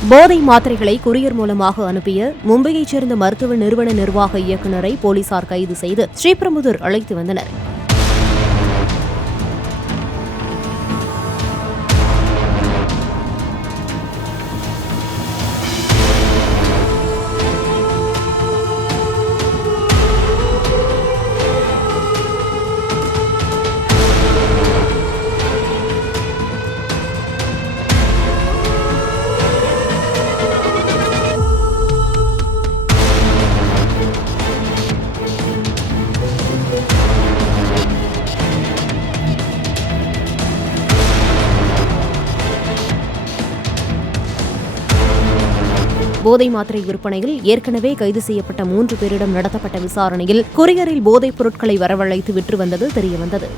போதை மாத்திரைகளை கொரியர் மூலமாக அனுப்பிய மும்பையைச் சேர்ந்த மருத்துவ நிறுவன நிர்வாக இயக்குநரை போலீசார் கைது செய்து ஸ்ரீபெரும்புதூர் அழைத்து வந்தனர். போதை மாத்திரை விற்பனையில் ஏற்கனவே கைது செய்யப்பட்ட 3 பேரிடம் நடத்தப்பட்ட விசாரணையில் கொரியரில் போதைப் பொருட்களை வரவழைத்து விற்று வந்தது தெரியவந்தது.